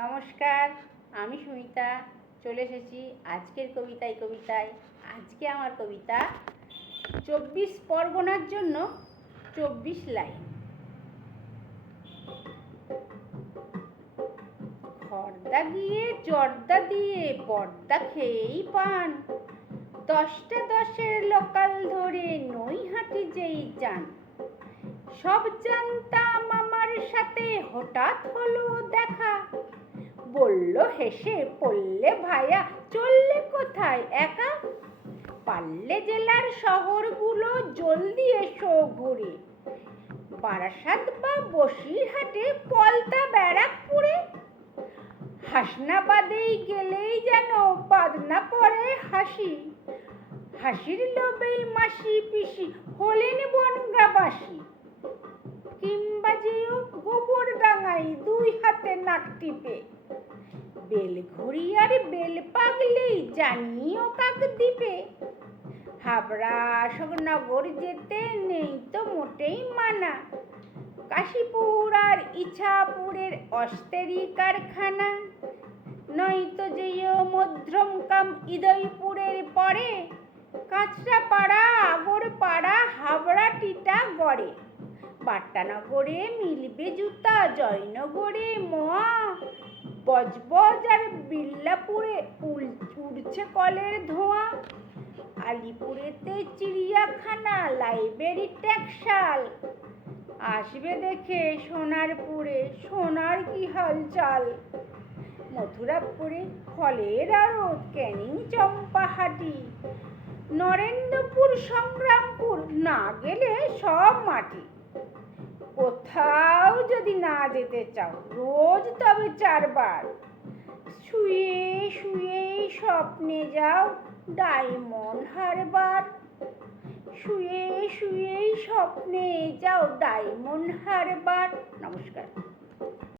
নমস্কার, আমি সুমিতা চলে এসেছি আজকের কবিতায়। আজকে আমার কবিতা 24 পরগনার জন্য 24 লাইন। খর্দা গিয়ে জর্দা দিয়ে বর্দা খেয়েই পান, 10টা 10-এর লোকাল ধরে নৈহাটি যেই যান। সব জানতাম আমার সাথে হঠাৎ হলো দেখা, বলল হেসে পড়লে ভায়া চললে কোথায় একা। পারলে জেলার শহরগুলো জলদি এসো ঘুরে, বারাসাত বা বসিরহাটে পলতা ব্যারাকপুরে। হাসনাবাদেই গেলেই যেন বাদ না পড়ে হাসি, হাসির লোভেই মাসি পিসি হলেন বনগাঁবাসী। কিংবা যেও গোবরডাঙ্গায় 2 হাতে নাক টিপে, বেলঘড়ি আর বেল পাগলেই জানিও কাকদ্বীপে। হাবড়া অশোকনগর যেতে নেই তো মোটেই মানা, কাশীপুর আর ইছাপুরের অস্তেরি কারখানা। নয়তো যেও মধ্যমকাম ইদয়পুরের পরে, কাঁচরাপাড়া আগরপাড়া হাবড়া টিটাগড়ে। বাটানগরে মিলবে জুতা, জয়নগরে মোয়া, বজবজ আর বিল্লাপুরে উড়ছে কলের ধোঁয়া। আলিপুরেতে চিড়িয়াখানা, লাইব্রেরি ট্যাক্সাল, আসবে দেখে সোনারপুরে সোনার কি হালচাল। মথুরাপুরে ফলের আড়ত, ক্যানিং চম্পাহাটি, নরেন্দ্রপুর সংগ্রামপুর না গেলে সব মাটি। কোথাও যদি না যেতে চাও রোজ তবে 4 বার, শুয়ে শুয়ে স্বপ্নে যাও ডায়মন্ড হারবার। শুয়ে শুয়ে স্বপ্নে যাও ডায়মন্ড হারবার। নমস্কার।